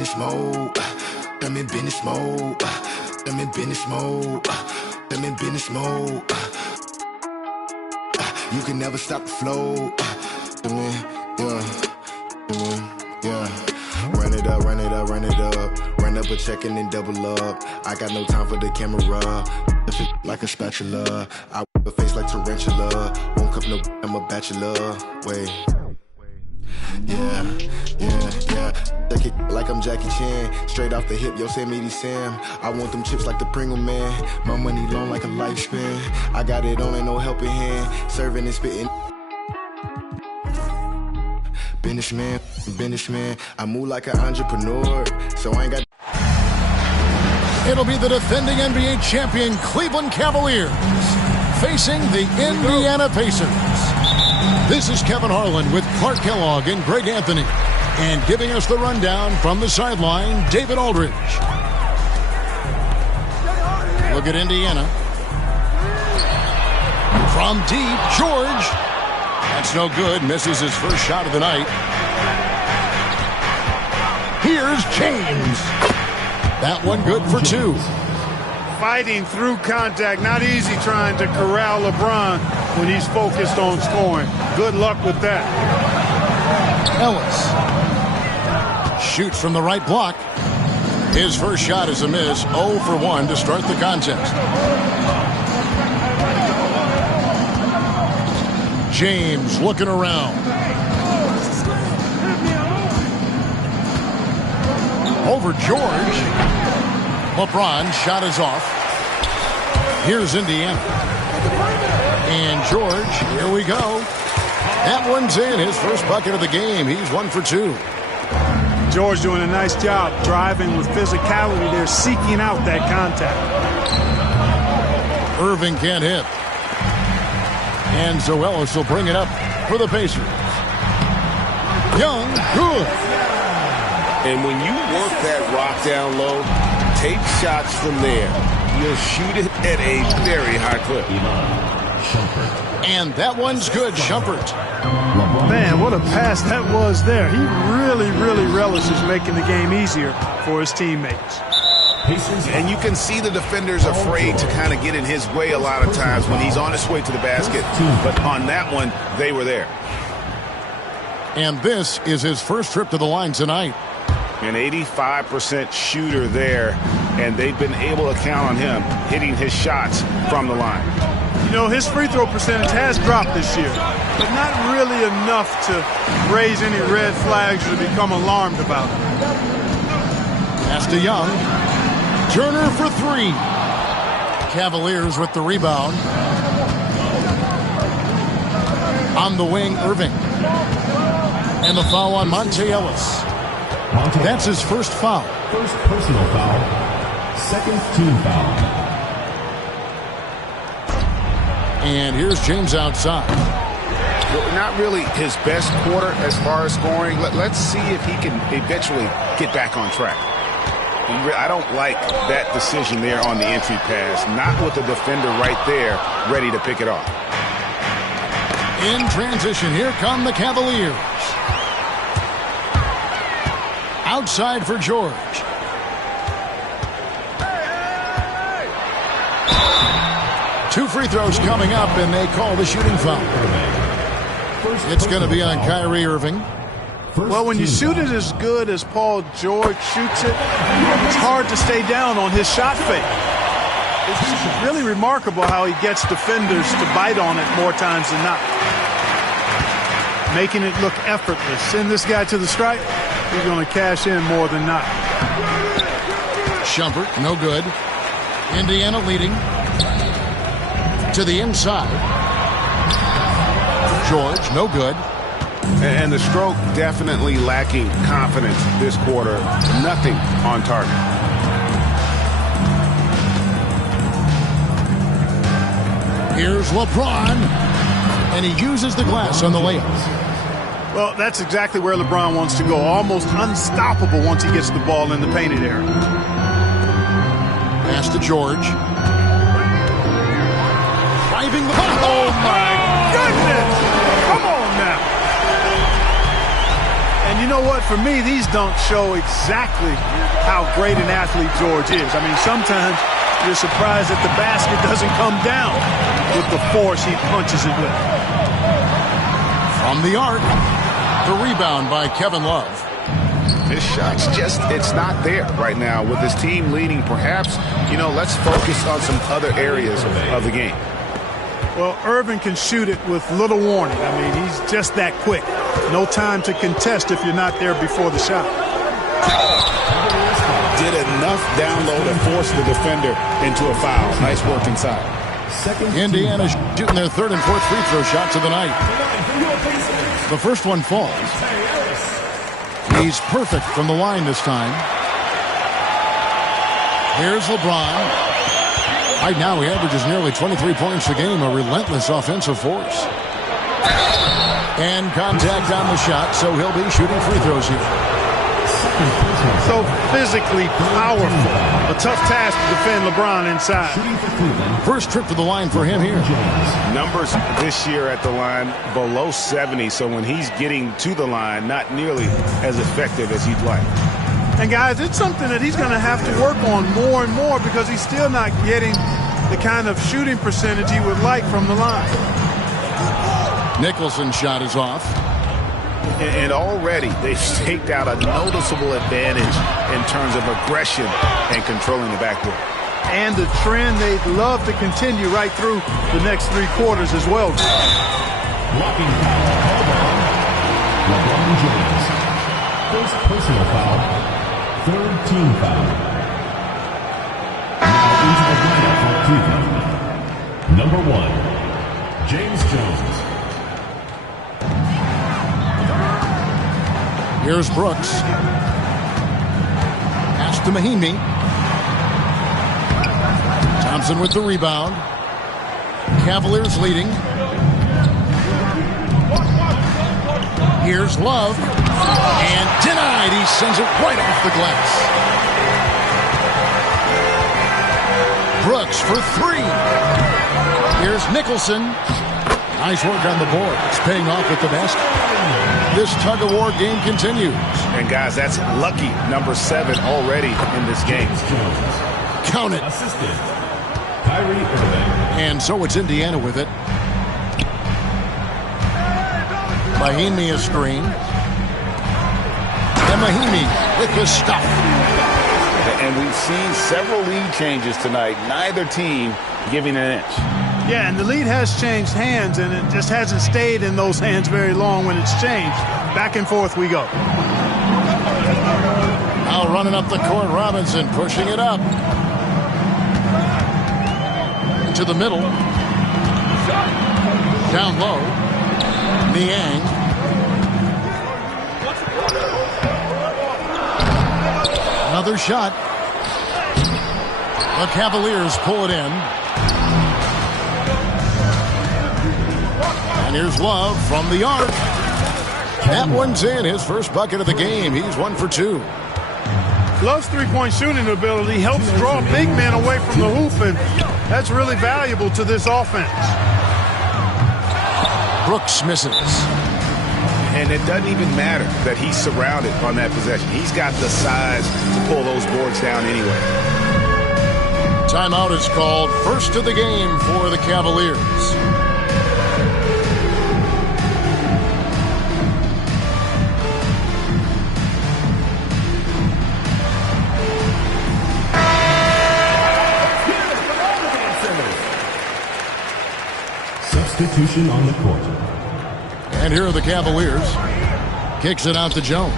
business mode. I'm in business mode. I'm in business mode. I'm in business mode. You can never stop the flow. Yeah. Run it up, run it up, run it up. Run up a check and then double up. I got no time for the camera. Like a spatula. I whip a face like tarantula. Won't cup no, I'm a bachelor. Wait. Yeah. That kick like I'm Jackie Chan. Straight off the hip, Yosemite Sam. I want them chips like the Pringle Man. My money long like a lifespan. I got it on and no helping hand. Serving and spitting. Businessman. I move like an entrepreneur. So I ain't got. It'll be the defending NBA champion Cleveland Cavaliers facing the Indiana Pacers. This is Kevin Harlan with Clark Kellogg and Greg Anthony. And giving us the rundown from the sideline, David Aldridge. Look at Indiana. From deep, George. That's no good. Misses his first shot of the night. Here's James. That one good for two. Fighting through contact. Not easy trying to corral LeBron when he's focused on scoring. Good luck with that. Ellis shoots from the right block. His first shot is a miss. 0 for 1 to start the contest. James looking around. Over George. LeBron shot is off. Here's Indiana. And George, here we go. That one's in. His first bucket of the game. He's 1 for 2. George doing a nice job driving with physicality. They're seeking out that contact. Irving can't hit. And Zoelis will bring it up for the Pacers. Young, good. And when you work that rock down low, take shots from there. You'll shoot it at a very high clip. And that one's good, Shumpert. Man, what a pass that was there. He really relishes making the game easier for his teammates. And you can see the defenders afraid to kind of get in his way a lot of times when he's on his way to the basket. But on that one, they were there. And this is his first trip to the line tonight. An 85% shooter there, and they've been able to count on him hitting his shots from the line. You know, his free throw percentage has dropped this year, but not really enough to raise any red flags or become alarmed about it. Pass to Young. Turner for 3. Cavaliers with the rebound. On the wing, Irving. And the foul on Monte Ellis. That's his first foul. First personal foul. Second team foul. And here's James outside. Not really his best quarter as far as scoring. Let's see if he can eventually get back on track. I don't like that decision there on the entry pass. Not with the defender right there ready to pick it off. In transition, here come the Cavaliers. Outside for George. Two free throws coming up, and they call the shooting foul. It's going to be on Kyrie Irving. Well, when you shoot it as good as Paul George shoots it, it's hard to stay down on his shot fake. It's really remarkable how he gets defenders to bite on it more times than not, making it look effortless. Send this guy to the stripe, he's going to cash in more than not. Shumpert, no good. Indiana leading. To the inside. George, no good. And the stroke definitely lacking confidence this quarter. Nothing on target. Here's LeBron. And he uses the glass on the layup. Well, that's exactly where LeBron wants to go. Almost unstoppable once he gets the ball in the painted area. Pass to George. Driving the ball. Oh, my goodness! Come on now. And you know what? For me, these dunks show exactly how great an athlete George is. I mean, sometimes you're surprised that the basket doesn't come down with the force he punches it with. From the arc, the rebound by Kevin Love. His shot's it's not there right now. With his team leading, perhaps, let's focus on some other areas of the game. Well, Irvin can shoot it with little warning. I mean, he's just that quick. No time to contest if you're not there before the shot. Did enough down low to force the defender into a foul. Nice work inside. Indiana shooting their third and fourth free throw shots of the night. The first one falls. He's perfect from the line this time. Here's LeBron. Right now, he averages nearly 23 points a game, a relentless offensive force. And contact on the shot, so he'll be shooting free throws here. So physically powerful. A tough task to defend LeBron inside. First trip to the line for him here. Numbers this year at the line below 70, so when he's getting to the line, not nearly as effective as he'd like. And guys, it's something that he's going to have to work on more and more because he's still not getting the kind of shooting percentage he would like from the line. Nicholson's shot is off. And already they've staked out a noticeable advantage in terms of aggression and controlling the backcourt. And the trend they'd love to continue right through the next 3 quarters as well. Blocking foul. LeBron James. First personal foul. Third team foul. Now into the lineup for Cleveland. Number 1, James Jones. Here's Brooks. Pass to Mahinmi. Thompson with the rebound. Cavaliers leading. Here's Love. And denied. He sends it right off the glass. Brooks for 3. Here's Nicholson. Nice work on the board. It's paying off with the basket. This tug-of-war game continues. And, guys, that's lucky number 7 already in this game. Count it. Assistant, Kyrie Irving. And so it's Indiana with it. Mahinmi a screen. And Mahinmi with the stuff. And we've seen several lead changes tonight. Neither team giving an inch. Yeah, and the lead has changed hands, and it just hasn't stayed in those hands very long when it's changed. Back and forth we go. Now running up the court, Robinson pushing it up. Into the middle. Down low. Niang. Another shot. The Cavaliers pull it in. And here's Love from the arc. That one's in. His first bucket of the game. He's 1 for 2. Love's three-point shooting ability helps draw big men away from the hoop, and that's really valuable to this offense. Brooks misses. And it doesn't even matter that he's surrounded on that possession. He's got the size to pull those boards down anyway. Timeout is called. First of the game for the Cavaliers. Substitution on the court. And here are the Cavaliers. Kicks it out to Jones.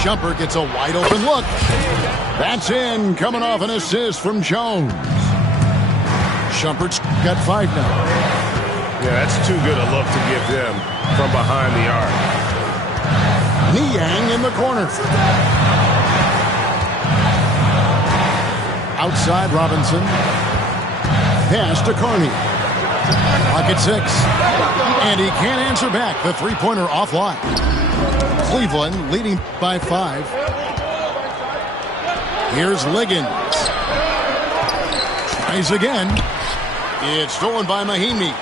Shumpert gets a wide open look. That's in, coming off an assist from Jones. Shumpert's got 5 now. Yeah, that's too good a look to give them from behind the arc. Niang in the corner. Outside Robinson. Pass to Carney. Pocket 6. And he can't answer back. The three-pointer offline. Cleveland leading by 5. Here's Liggins. Tries again. It's stolen by Mahinmi.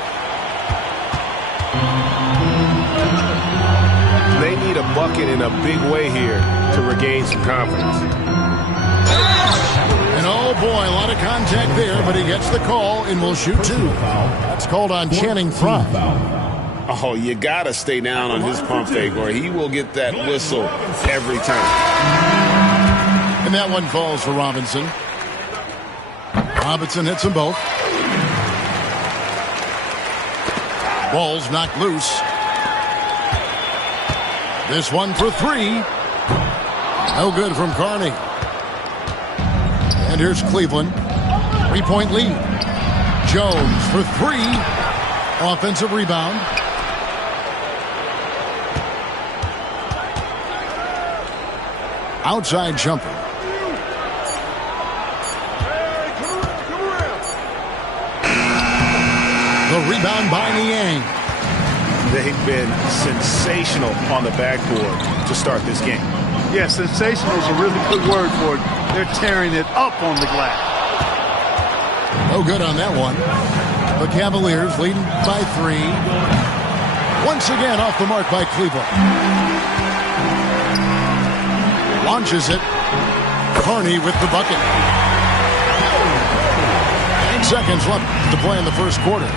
They need a bucket in a big way here to regain some confidence. And oh boy, a lot of contact there, but he gets the call and will shoot two. That's called on Channing Frye. Oh, you got to stay down on his pump fake or he will get that whistle every time. And that one falls for Robinson. Robinson hits them both. Ball's knocked loose. This one for three. No good from Carney. And here's Cleveland. 3-point lead. Jones for three. Offensive rebound. Outside jumper. The rebound by Niang. They've been sensational on the backboard to start this game. Yeah, sensational is a really good word for it. They're tearing it up on the glass. No good on that one. The Cavaliers leading by three. Once again off the mark by Cleveland. Launches it. Carney with the bucket. 8 seconds left to play in the first quarter.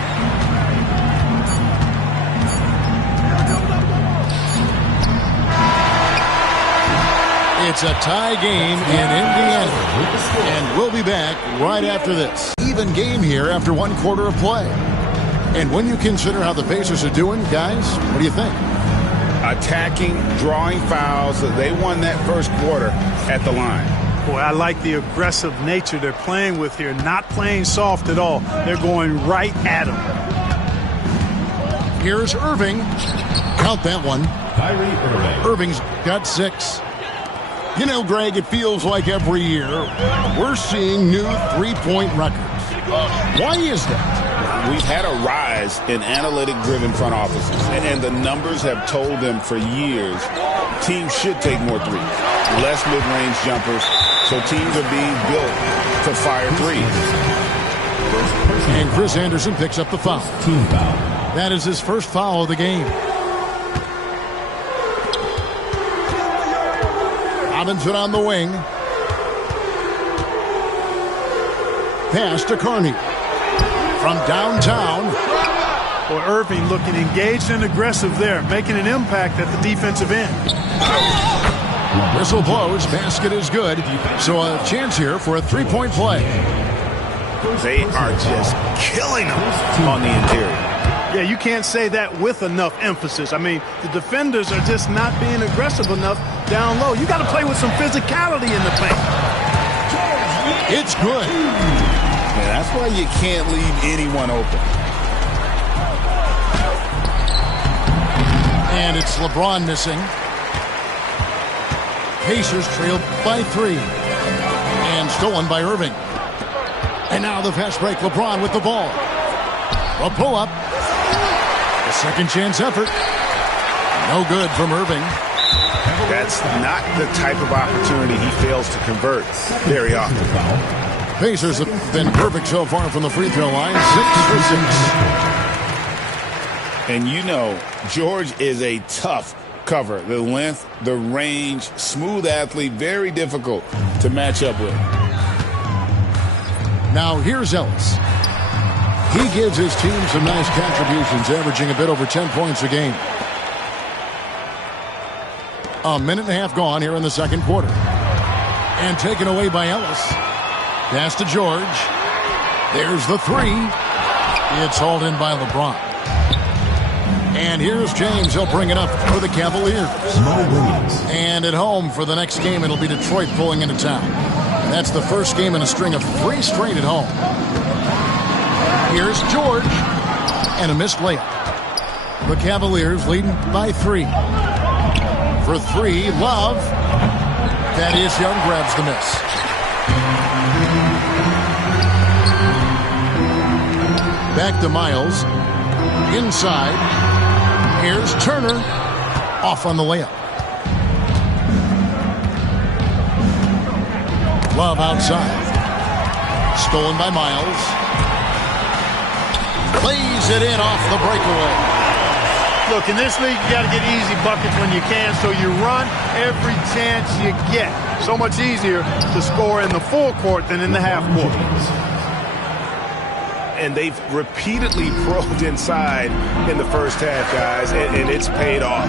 It's a tie game in Indiana. And we'll be back right after this. Even game here after 1 quarter of play. And when you consider how the Pacers are doing, guys, what do you think? Attacking, drawing fouls. They won that first quarter at the line. Boy, I like the aggressive nature they're playing with here. Not playing soft at all. They're going right at them. Here's Irving. Count that one. Kyrie Irving. Irving's got 6. You know, Greg, it feels like every year we're seeing new three-point records. Why is that? We've had a rise in analytic-driven front offices, and the numbers have told them for years teams should take more threes, less mid-range jumpers, so teams are being built to fire threes. And Chris Anderson picks up the foul. Team foul. That is his first foul of the game. Robinson on the wing. Pass to Carney. From downtown. Boy, Irving looking engaged and aggressive there, making an impact at the defensive end. Whistle blows. Basket is good. So a chance here for a three-point play. They are just killing them on the interior. Yeah, you can't say that with enough emphasis. I mean, the defenders are just not being aggressive enough down low. You got to play with some physicality in the paint. It's good. Yeah, that's why you can't leave anyone open. And it's LeBron missing. Pacers trailed by 3. And stolen by Irving. And now the fast break. LeBron with the ball. A pull-up. A second chance effort. No good from Irving. That's not the type of opportunity he fails to convert very often. Pacers have been perfect so far from the free throw line. 6 for 6. And you know, George is a tough cover. The length, the range, smooth athlete, very difficult to match up with. Now here's Ellis. He gives his team some nice contributions, averaging a bit over 10 points a game. A minute and a half gone here in the second quarter. And taken away by Ellis. Pass to George. There's the 3. It's hauled in by LeBron. And here's James. He'll bring it up for the Cavaliers. And at home for the next game, it'll be Detroit pulling into town. That's the first game in a string of 3 straight at home. Here's George. And a missed layup. The Cavaliers leading by 3. For 3, Love. Thaddeus Young grabs the miss. Back to Miles. Inside. Here's Turner. Off on the layup. Love outside. Stolen by Miles. Plays it in off the breakaway. Look, in this league, you got to get easy buckets when you can, so you run every chance you get. So much easier to score in the full court than in the half court. And they've repeatedly probed inside in the first half, guys, and it's paid off.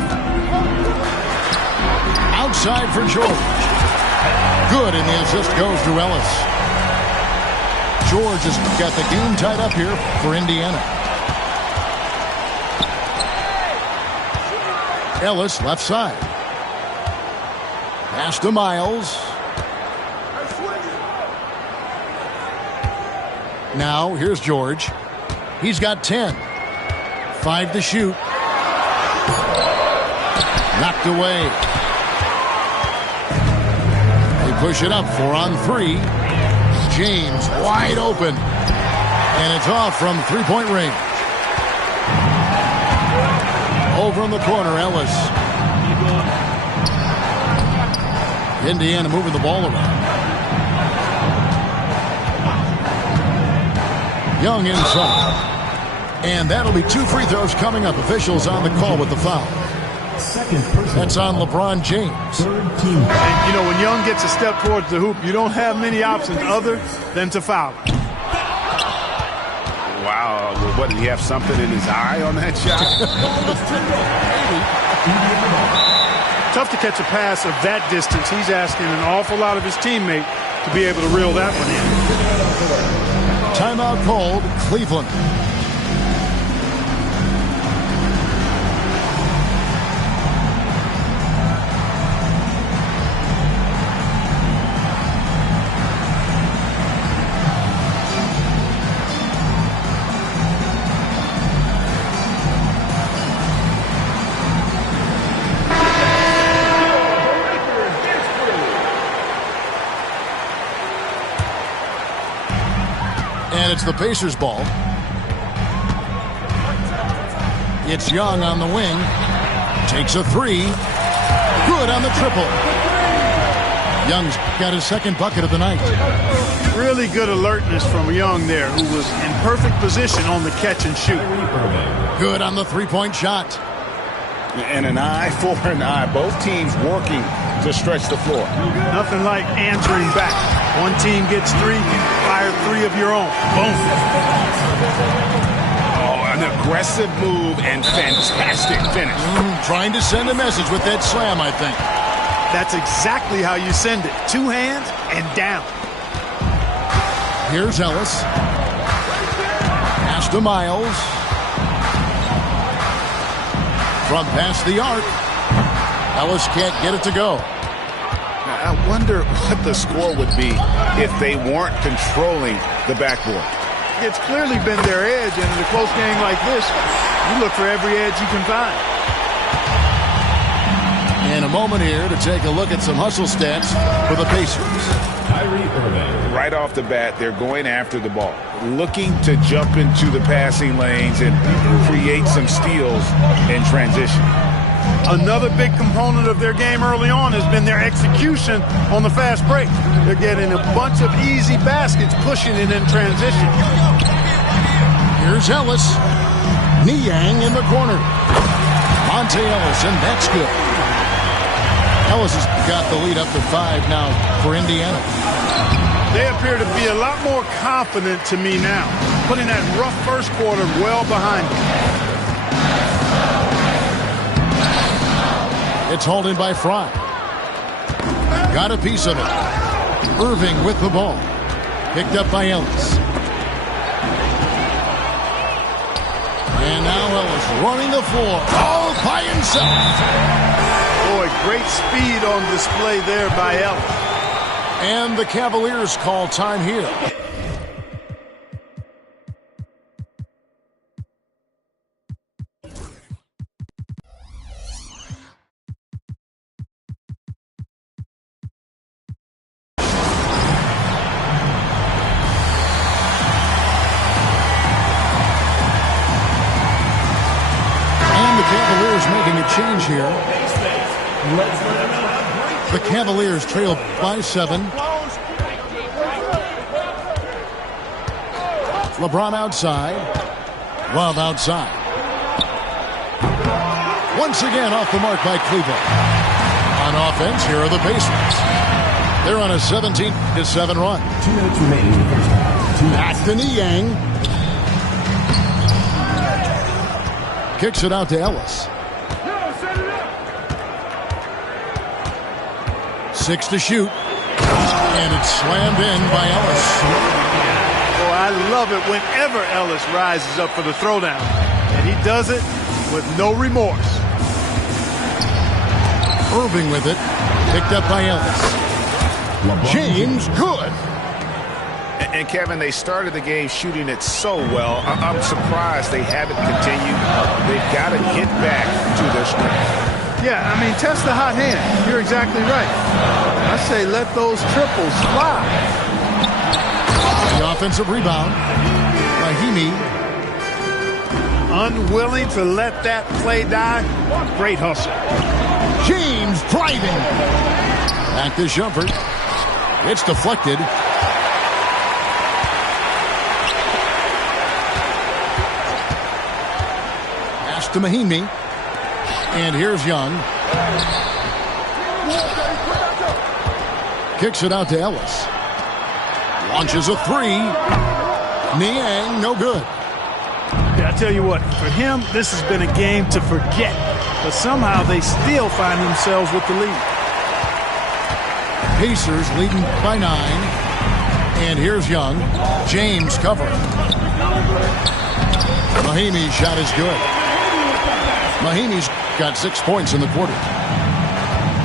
Outside for George. Good, and the assist goes to Ellis. George has got the game tied up here for Indiana. Ellis, left side. Pass to Miles. Now, here's George. He's got 10. 5 to shoot. Knocked away. They push it up 4 on 3. James wide open. And it's off from three-point range. Over in the corner, Ellis. Indiana moving the ball around. Young inside. And that'll be 2 free throws coming up. Officials on the call with the foul. That's on LeBron James. And, you know, when Young gets a step towards the hoop, you don't have many options other than to foul. Wow, what, did he have something in his eye on that shot? Tough to catch a pass of that distance. He's asking an awful lot of his teammate to be able to reel that one in. Timeout called, Cleveland. And it's the Pacers' ball. It's Young on the wing. Takes a 3. Good on the triple. Young's got his second bucket of the night. Really good alertness from Young there, who was in perfect position on the catch and shoot. Good on the three-point shot. And an eye for an eye. Both teams working to stretch the floor. Nothing like answering back. One team gets 3, fire 3 of your own. Boom. Oh, an aggressive move and fantastic finish. Trying to send a message with that slam, I think. That's exactly how you send it. 2 hands and down. Here's Ellis. Pass to Miles. From past the arc. Ellis can't get it to go. I wonder what the score would be if they weren't controlling the backboard. It's clearly been their edge, and in a close game like this, you look for every edge you can find. In a moment here to take a look at some hustle stats for the Pacers. Right off the bat, they're going after the ball, looking to jump into the passing lanes and create some steals in transition. Another big component of their game early on has been their execution on the fast break. They're getting a bunch of easy baskets, pushing it in transition. Here's Ellis. Niang in the corner. Monte Ellis, and that's good. Ellis has got the lead up to 5 now for Indiana. They appear to be a lot more confident to me now, putting that rough first quarter well behind them. It's hauled in by Fry. Got a piece of it. Irving with the ball. Picked up by Ellis. And now Ellis running the floor. All by himself. Boy, great speed on display there by Ellis. And the Cavaliers call time here. Making a change here. The Cavaliers trail by 7. LeBron outside. Love outside. Once again off the mark by Cleveland. On offense, here are the Pacers. They're on a 17-7 run. 2 minutes remaining in the first half. Back to Niang. Kicks it out to Ellis. 6 to shoot. And it's slammed in by Ellis. Oh, I love it whenever Ellis rises up for the throwdown. And he does it with no remorse. Irving with it. Picked up by Ellis. James, good. And Kevin, they started the game shooting it so well. I'm surprised they haven't continued. They've got to get back to their strength. Yeah, I mean, test the hot hand. You're exactly right. I say let those triples fly. The offensive rebound. Rahimi. Unwilling to let that play die. Great hustle. James driving. Back to Shumpert. It's deflected. Pass to Mahimi. And here's Young. Kicks it out to Ellis. Launches a three. Niang, no good. Yeah, I tell you what, for him, this has been a game to forget. But somehow they still find themselves with the lead. Pacers leading by 9. And here's Young. James covering. Mahimi's shot is good. Mahimi's got 6 points in the quarter.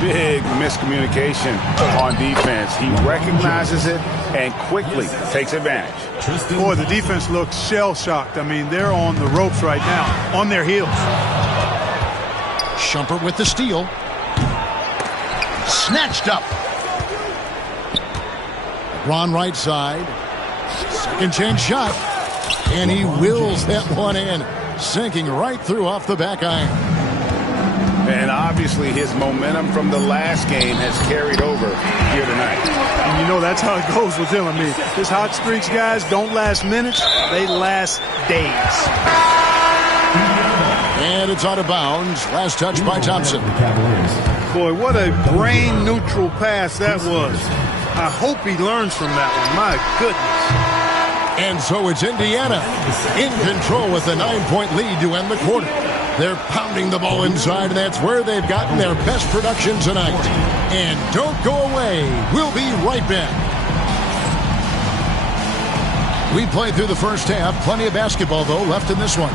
Big miscommunication on defense. He recognizes it and quickly takes advantage. Boy, the defense looks shell-shocked. I mean, they're on the ropes right now, on their heels. Shumpert with the steal. Snatched up. Ron right side. Second chance shot. And he wills that one in. Sinking right through off the back iron. And obviously his momentum from the last game has carried over here tonight. And you know that's how it goes with him. I mean, his hot streaks, guys, don't last minutes. They last days. And it's out of bounds. Last touch by Thompson. Boy, what a brain-neutral pass that was. I hope he learns from that one. My goodness. And so it's Indiana in control with a 9-point lead to end the quarter. They're pounding the ball inside, and that's where they've gotten their best production tonight. And don't go away. We'll be right back. We played through the first half. Plenty of basketball, though, left in this one.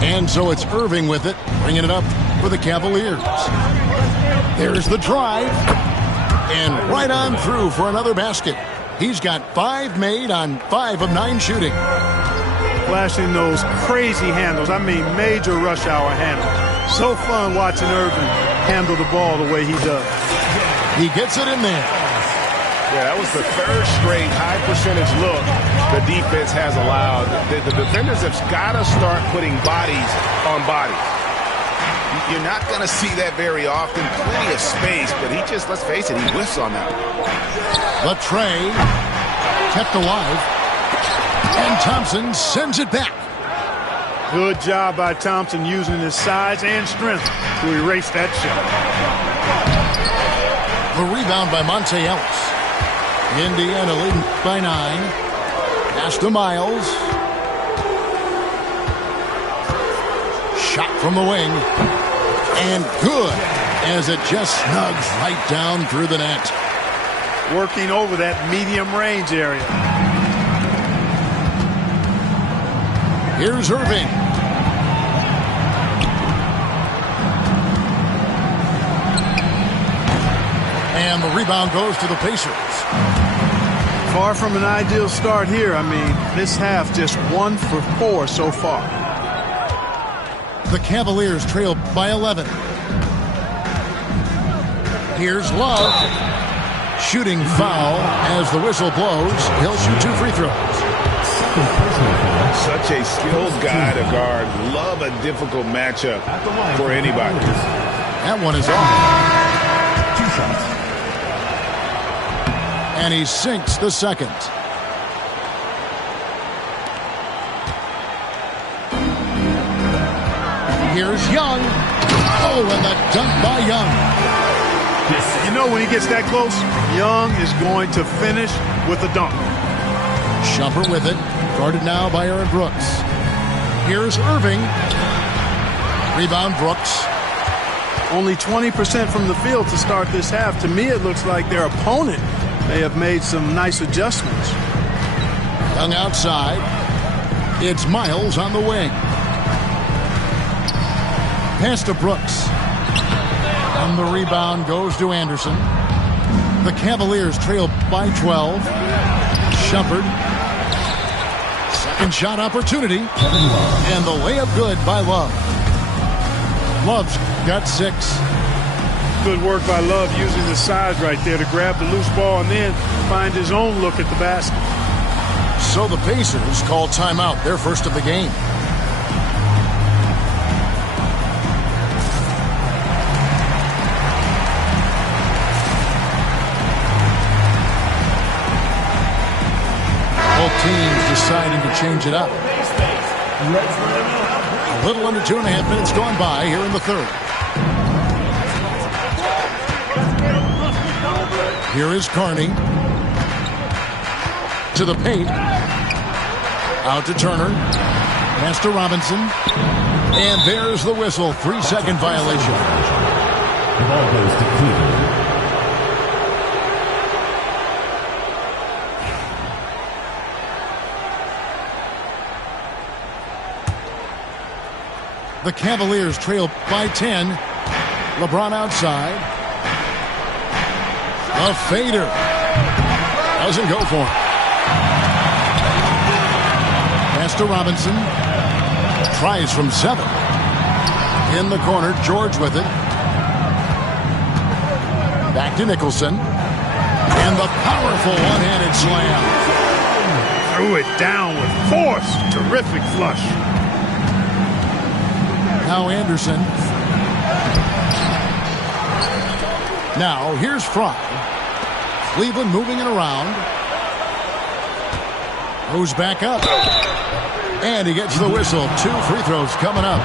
And so it's Irving with it, bringing it up for the Cavaliers. There's the drive. And right on through for another basket. He's got 5 made on 5 of 9 shooting. Flashing those crazy handles. I mean, major rush hour handles. So fun watching Irving handle the ball the way he does. He gets it in there. Yeah, that was the third straight high percentage look the defense has allowed. The defenders have got to start putting bodies on bodies. You're not going to see that very often. Plenty of space, but he just, let's face it, he whiffs on that. Latrey kept alive. And Thompson sends it back. Good job by Thompson using his size and strength to erase that shot. The rebound by Monte Ellis. Indiana leading by 9. Pass to Miles. Shot from the wing. And good as it just snugs right down through the net. Working over that medium range area. Here's Irving. And the rebound goes to the Pacers. Far from an ideal start here. I mean, this half just 1 for 4 so far. The Cavaliers trail by 11. Here's Love. Shooting foul as the whistle blows. He'll shoot 2 free throws. Such a skilled guy to guard. Love a difficult matchup for anybody. That one is off. 2 shots. And he sinks the second. Here's Young. Oh, and the dunk by Young. You know, when he gets that close, Young is going to finish with a dunk. Shumpert with it. Guarded now by Aaron Brooks. Here's Irving. Rebound Brooks. Only 20% from the field to start this half. To me, it looks like their opponent may have made some nice adjustments. Young outside. It's Miles on the wing. Pass to Brooks. And the rebound goes to Anderson. The Cavaliers trail by 12. Shumpert. Second shot opportunity. And the layup good by Love. Love's got 6. Good work by Love using the size right there to grab the loose ball and then find his own look at the basket. So the Pacers call timeout, their first of the game. Both teams deciding to change it up. A little under 2.5 minutes gone by here in the third. Here is Carney. To the paint. Out to Turner. Pass to Robinson. And there's the whistle. 3-second violation. The ball goes to Cleveland. The Cavaliers trail by 10. LeBron outside. A fader. Doesn't go for it. Pass to Robinson. Tries from 7. In the corner, George with it. Back to Nicholson. And the powerful one-handed slam. Threw it down with force. Terrific flush. Now Anderson. Now here's Fry. Cleveland moving it around. Goes back up. And he gets the whistle. 2 free throws coming up.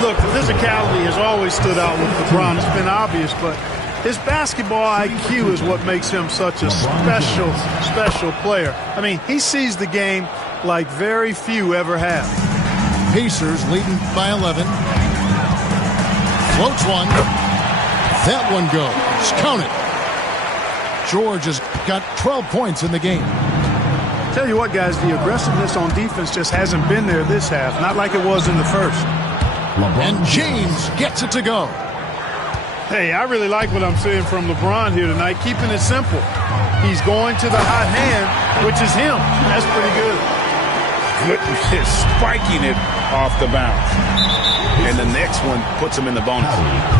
Look, the physicality has always stood out with LeBron. It's been obvious, but his basketball IQ is what makes him such a special player. I mean, he sees the game like very few ever have. Pacers leading by 11. Floats one. That one goes. Count it. George has got 12 points in the game. Tell you what, guys, the aggressiveness on defense just hasn't been there this half. Not like it was in the first. And James gets it to go. Hey, I really like what I'm seeing from LeBron here tonight, keeping it simple. He's going to the hot hand, which is him. That's pretty good. Goodness, spiking it off the bounce. And the next one puts him in the bonus.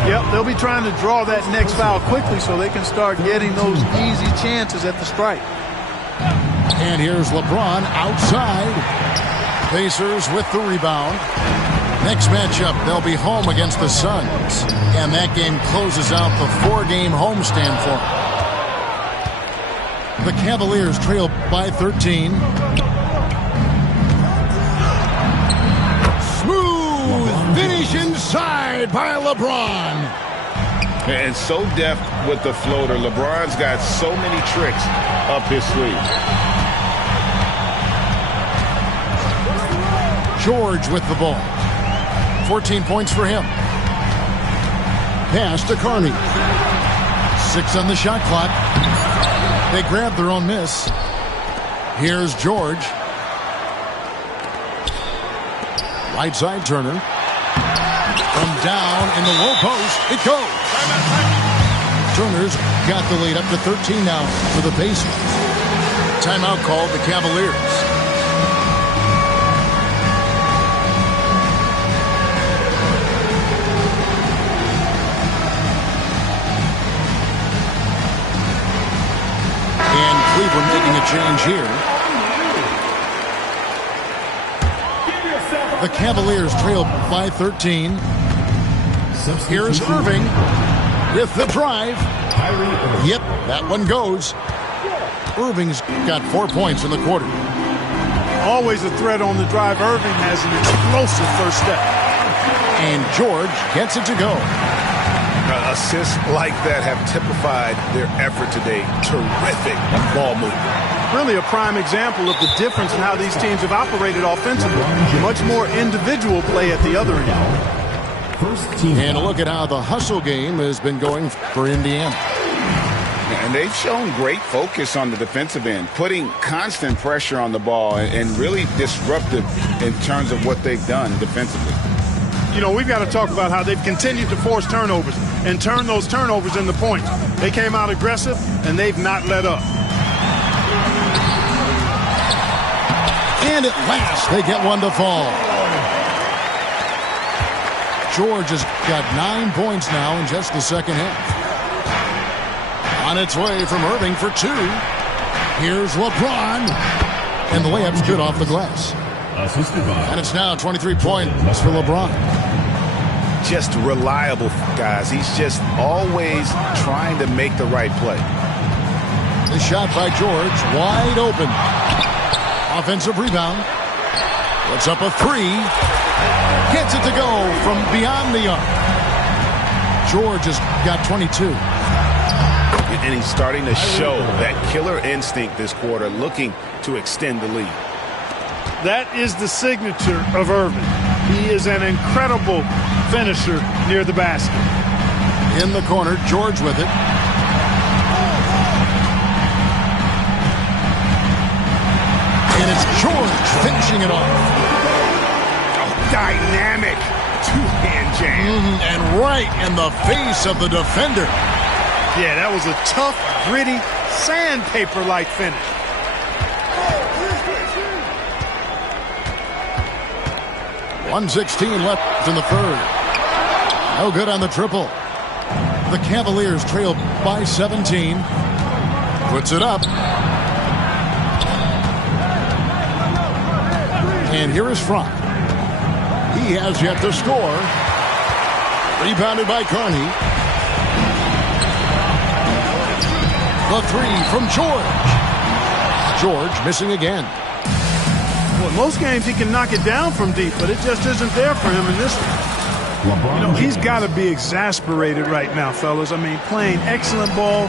Yep, they'll be trying to draw that next foul quickly so they can start getting those easy chances at the strike. And here's LeBron outside. Pacers with the rebound. Next matchup, they'll be home against the Suns. And that game closes out the 4-game homestand for them. The Cavaliers trail by 13. Smooth finish inside by LeBron. And so deft with the floater. LeBron's got so many tricks up his sleeve. George with the ball. 14 points for him. Pass to Carney. 6 on the shot clock. They grab their own miss. Here's George. Right side Turner. From down in the low post, it goes. Turner's got the lead up to 13 now for the Pacers. Timeout called the Cavaliers. And Cleveland making a change here. The Cavaliers trail by 13. Here's Irving with the drive. Yep, that one goes. Irving's got 4 points in the quarter. Always a threat on the drive. Irving has an explosive first step. And George gets it to go. Assists like that have typified their effort today. Terrific ball movement. Really a prime example of the difference in how these teams have operated offensively. Much more individual play at the other end. And look at how the hustle game has been going for Indiana. And they've shown great focus on the defensive end, putting constant pressure on the ball and really disruptive in terms of what they've done defensively. You know, we've got to talk about how they've continued to force turnovers and turn those turnovers into points. They came out aggressive, and they've not let up. And at last, they get one to fall. George has got 9 points now in just the second half. On its way from Irving for 2. Here's LeBron. And the layup's good off the glass. And it's now 23 points for LeBron. Just reliable, guys. He's just always trying to make the right play. The shot by George, wide open. Offensive rebound. Puts up a 3. Gets it to go from beyond the arc. George has got 22. And he's starting to show that killer instinct this quarter, looking to extend the lead. That is the signature of Irving. He is an incredible finisher near the basket. In the corner, George with it. And it's George finishing it off. Dynamic two-hand jam. And right in the face of the defender. Yeah, that was a tough, gritty, sandpaper-like finish. .116 left in the third. No good on the triple. The Cavaliers trail by 17. Puts it up. And here is Frank. He has yet to score. Rebounded by Carney. The 3 from George. George missing again. Well, in most games he can knock it down from deep, but it just isn't there for him in this one. You know, he's got to be exasperated right now, fellas. I mean, playing excellent ball,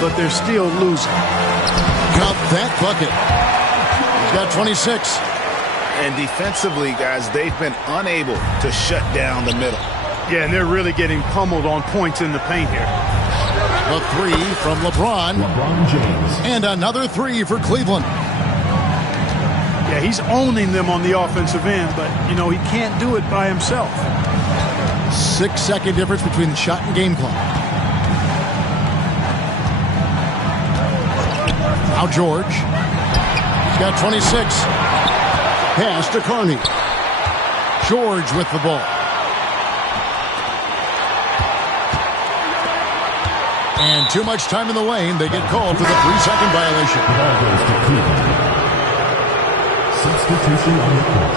but they're still losing. Got that bucket. He's got 26. And defensively, guys, they've been unable to shut down the middle. Yeah, and they're really getting pummeled on points in the paint here. The 3 from LeBron. James. And another 3 for Cleveland. Yeah, he's owning them on the offensive end, but, you know, he can't do it by himself. 6-second difference between the shot and game clock. Now George. He's got 26. Pass to Carney. George with the ball. And too much time in the lane. They get called for the 3-second violation. Ball goes to Cleveland. Substitution on the court.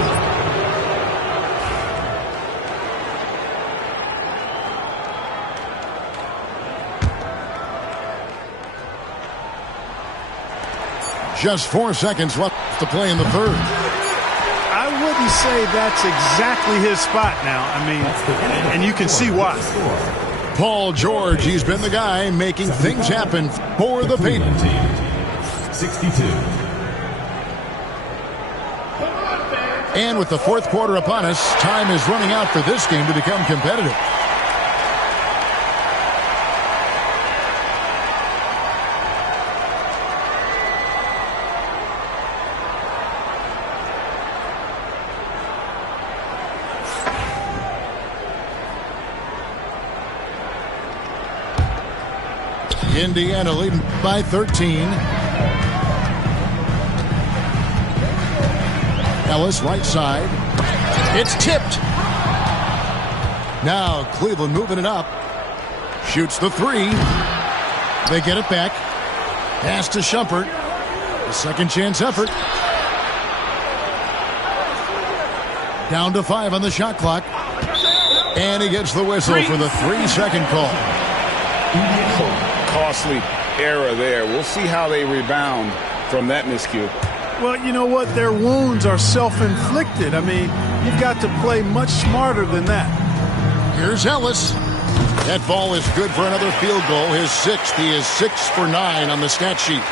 Just 4 seconds left to play in the third. I wouldn't say that's exactly his spot now. I mean, and you can see why. Paul George, he's been the guy making things happen for the Patriots. 62. And with the fourth quarter upon us, time is running out for this game to become competitive. Indiana leading by 13. Ellis right side. It's tipped. Now Cleveland moving it up. Shoots the 3. They get it back. Pass to Shumpert. A second chance effort. Down to 5 on the shot clock. And he gets the whistle for the 3-second call. Costly error there. We'll see how they rebound from that miscue. Well, you know what? Their wounds are self-inflicted. I mean, you've got to play much smarter than that. Here's Ellis. That ball is good for another field goal. His 6th. He is 6 for 9 on the stat sheet.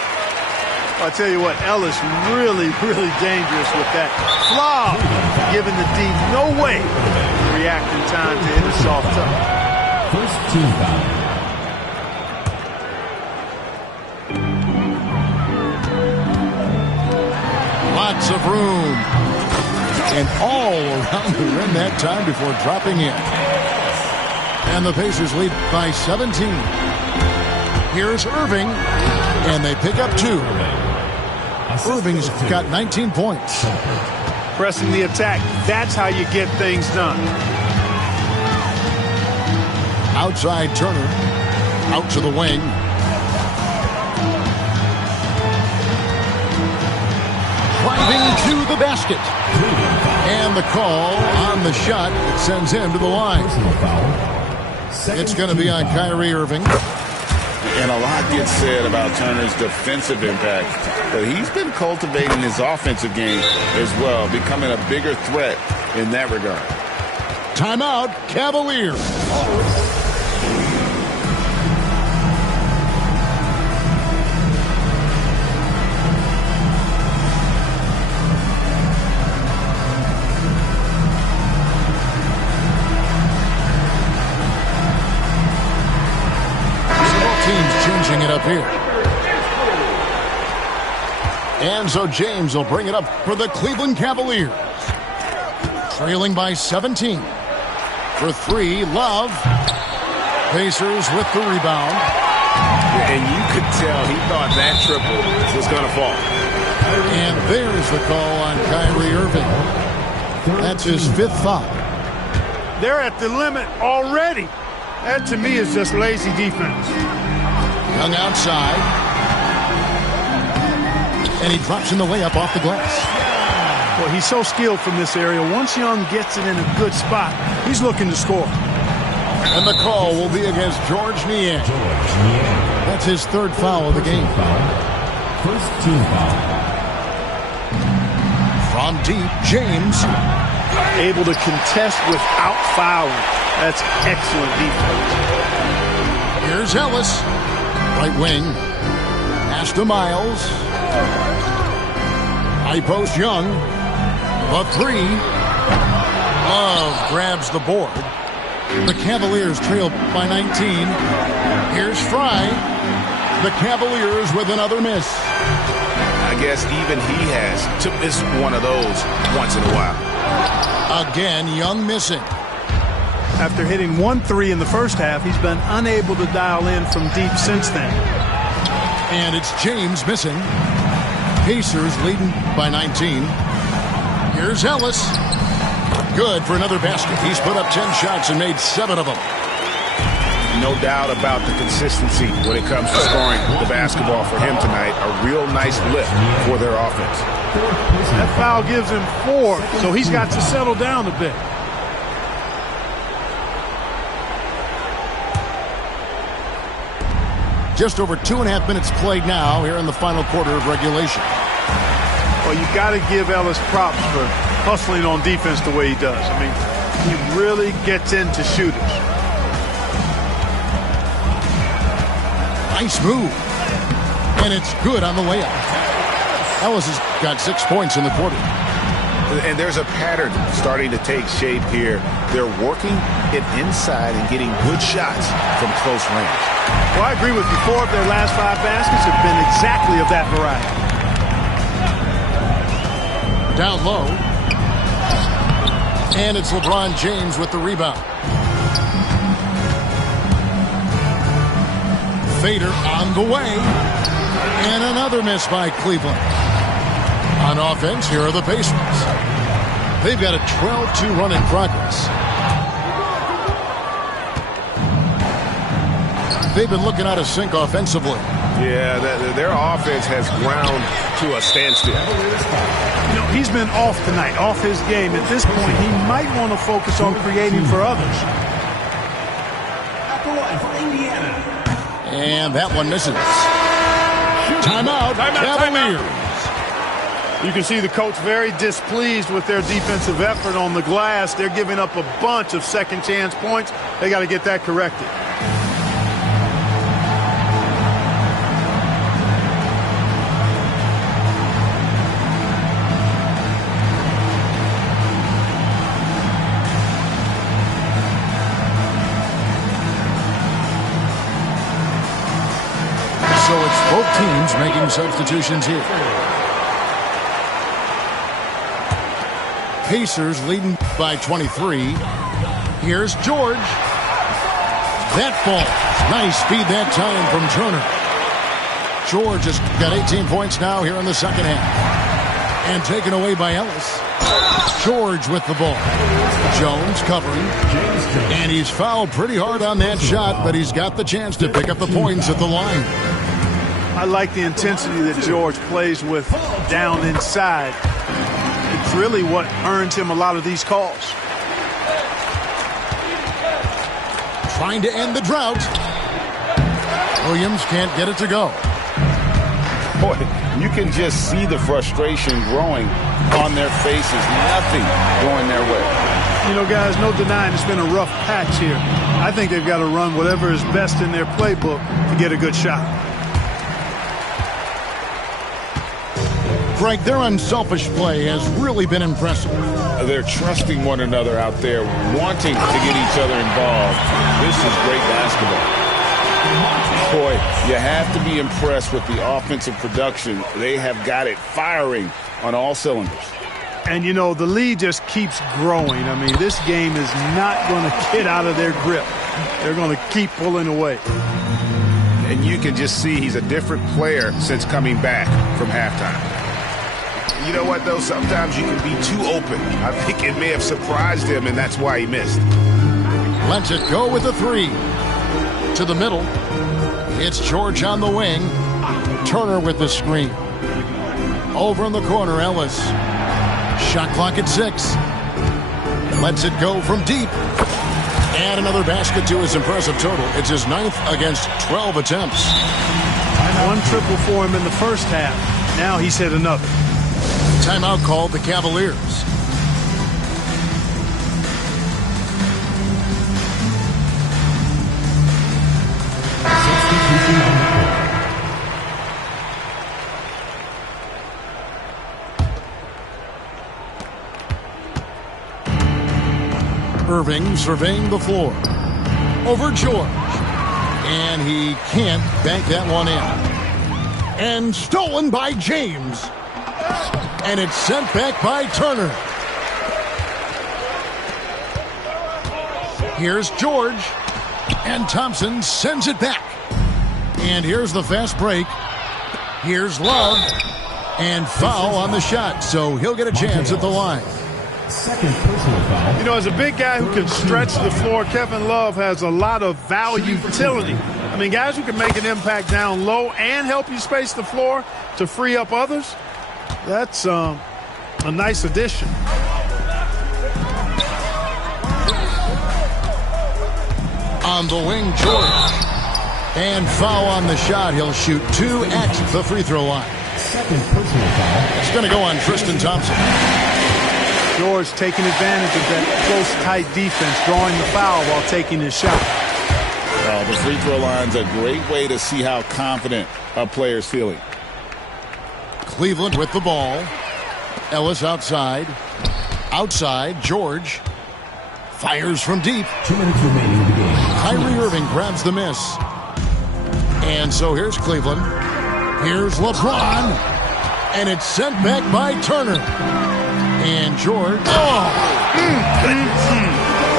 I'll tell you what, Ellis really, really dangerous with that flop, giving the D no way to react in time to hit a soft touch. First team foul. Lots of room. And all around the rim that time before dropping in. And the Pacers lead by 17. Here's Irving. And they pick up 2. Irving's got 19 points. Pressing the attack, that's how you get things done. Outside Turner. Out to the wing. Driving to the basket. And the call on the shot that sends him to the line. It's going to be on Kyrie Irving. And a lot gets said about Turner's defensive impact, but he's been cultivating his offensive game as well, becoming a bigger threat in that regard. Timeout, Cavaliers. Changing it up here. And so James will bring it up for the Cleveland Cavaliers. Trailing by 17. For 3, Love. Pacers with the rebound. And you could tell he thought that triple was going to fall. And there's the call on Kyrie Irving. That's his 5th foul. They're at the limit already. That to me is just lazy defense. Young outside. And he drops in the layup off the glass. Well, he's so skilled from this area. Once Young gets it in a good spot, he's looking to score. And the call will be against George Niang. That's his 3rd foul of the game. First team foul. From deep, James. Able to contest without fouling. That's excellent defense. Here's Ellis. Right wing. Pass to Miles. High post Young. The 3. Love grabs the board. The Cavaliers trail by 19. Here's Fry. The Cavaliers with another miss. I guess even he has to miss one of those once in a while. Again, Young missing. After hitting 1 3 in the first half, he's been unable to dial in from deep since then. And it's James missing. Pacers leading by 19. Here's Ellis. Good for another basket. He's put up 10 shots and made 7 of them. No doubt about the consistency when it comes to scoring the basketball for him tonight. A real nice lift for their offense. That foul gives him 4, so he's got to settle down a bit. Just over 2.5 minutes played now here in the final quarter of regulation. Well, you got to give Ellis props for hustling on defense the way he does. I mean, he really gets into shooters. Nice move. And it's good on the layup. Ellis has got 6 points in the quarter. And there's a pattern starting to take shape here. They're working it inside and getting good shots from close range. Well, I agree with you. 4 of their last 5 baskets have been exactly of that variety. Down low. And it's LeBron James with the rebound. Fader on the way. And another miss by Cleveland. On offense, here are the Pacers. They've got a 12-2 run in progress. They've been looking out of sync offensively. Yeah, their offense has ground to a standstill. You know, he's been off tonight, off his game. At this point, he might want to focus on creating for others. And that one misses. Timeout, Cavaliers. You can see the coach very displeased with their defensive effort on the glass. They're giving up a bunch of second chance points. They got to get that corrected. So it's both teams making substitutions here. Pacers leading by 23. Here's George. That ball. Nice speed that time from Turner. George has got 18 points now here in the second half. And taken away by Ellis. George with the ball. Jones covering. And he's fouled pretty hard on that shot, but he's got the chance to pick up the points at the line. I like the intensity that George plays with down inside. It's really what earns him a lot of these calls. Trying to end the drought. Williams can't get it to go. Boy, you can just see the frustration growing on their faces. Nothing going their way. You know, guys, no denying it's been a rough patch here. I think they've got to run whatever is best in their playbook to get a good shot. Greg, their unselfish play has really been impressive. They're trusting one another out there, wanting to get each other involved. This is great basketball. Boy, you have to be impressed with the offensive production. They have got it firing on all cylinders. And, you know, the lead just keeps growing. I mean, this game is not going to get out of their grip. They're going to keep pulling away. And you can just see he's a different player since coming back from halftime. You know what, though? Sometimes you can be too open. I think it may have surprised him, and that's why he missed. Lets it go with a three. To the middle. It's George on the wing. Turner with the screen. Over in the corner, Ellis. Shot clock at 6. Lets it go from deep. And another basket to his impressive total. It's his 9th against 12 attempts. One triple for him in the first half. Now he's hit another. Timeout called the Cavaliers. Irving surveying the floor. Over George. And he can't bank that one in. And stolen by James. And it's sent back by Turner. Here's George. And Thompson sends it back. And here's the fast break. Here's Love. And foul on the shot. So he'll get a chance at the line. Second personal foul. You know, as a big guy who can stretch the floor, Kevin Love has a lot of value utility. I mean, guys who can make an impact down low and help you space the floor to free up others. That's a nice addition. On the wing, George. And foul on the shot. He'll shoot 2 at the free throw line. Second personal foul. It's going to go on Tristan Thompson. George taking advantage of that close, tight defense, drawing the foul while taking his shot. The free throw line's a great way to see how confident a player's feeling. Cleveland with the ball. Ellis outside. Outside, George. Fires from deep. 2 minutes remaining in the game. Kyrie Irving grabs the miss. And so here's Cleveland. Here's LeBron. And it's sent back by Turner. And George.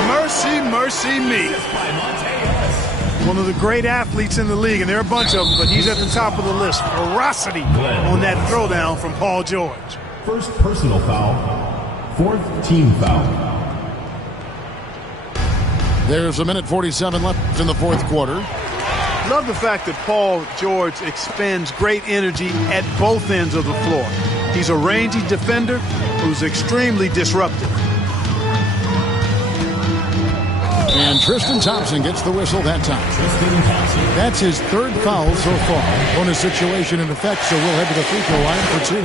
Mercy, mercy me. One of the great athletes in the league, and there are a bunch of them, but he's at the top of the list. Ferocity on that throwdown from Paul George. First personal foul. Fourth team foul. There's 1:47 left in the fourth quarter. Love the fact that Paul George expends great energy at both ends of the floor. He's a rangy defender who's extremely disruptive. And Tristan Thompson gets the whistle that time. That's his third foul so far. Bonus situation in effect, so we'll head to the free throw line for 2.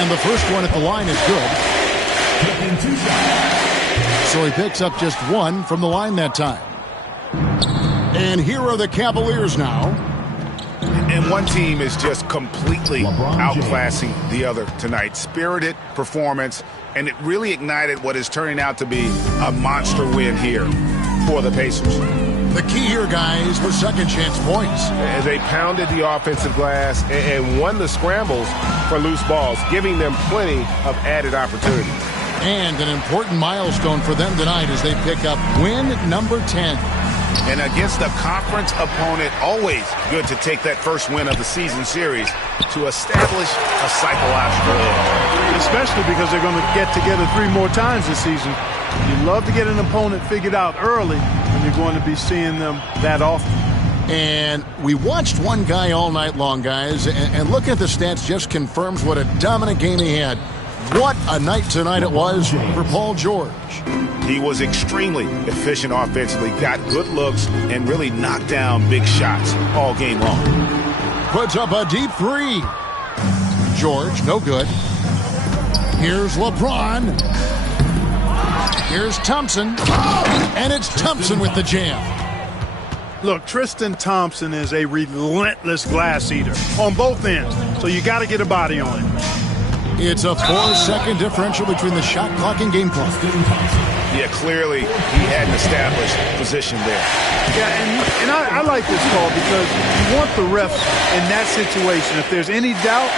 And the first one at the line is good. So he picks up just 1 from the line that time. And here are the Cavaliers now. And one team is just completely outclassing the other tonight. Spirited performance, and it really ignited what is turning out to be a monster win here for the Pacers. The key here, guys, was second chance points. They pounded the offensive glass and won the scrambles for loose balls, giving them plenty of added opportunity. And an important milestone for them tonight as they pick up win number 10. And against a conference opponent, always good to take that first win of the season series to establish a psychological edge. Especially because they're going to get together 3 more times this season. You love to get an opponent figured out early when you're going to be seeing them that often. And we watched one guy all night long, guys, and looking at the stats just confirms what a dominant game he had. What a night tonight it was for Paul George. He was extremely efficient offensively, got good looks, and really knocked down big shots all game long. Puts up a deep 3. George, no good. Here's LeBron. Here's Thompson. And it's Thompson with the jam. Look, Tristan Thompson is a relentless glass eater on both ends, so you got to get a body on him. It's a 4-second differential between the shot clock and game clock. Yeah, clearly he had an established position there. Yeah, and I like this call because you want the ref in that situation. If there's any doubt,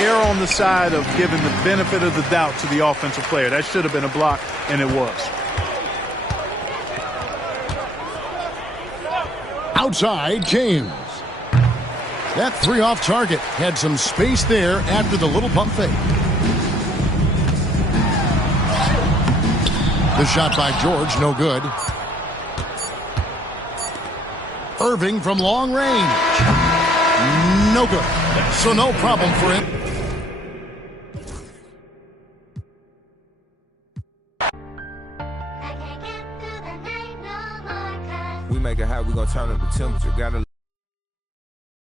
err on the side of giving the benefit of the doubt to the offensive player. That should have been a block, and it was. Outside, James. That 3 off target had some space there after the little pump fake. The shot by George, no good. Irving from long range. No good. So no problem for him. We make it hot, we gonna turn up the temperature. Gotta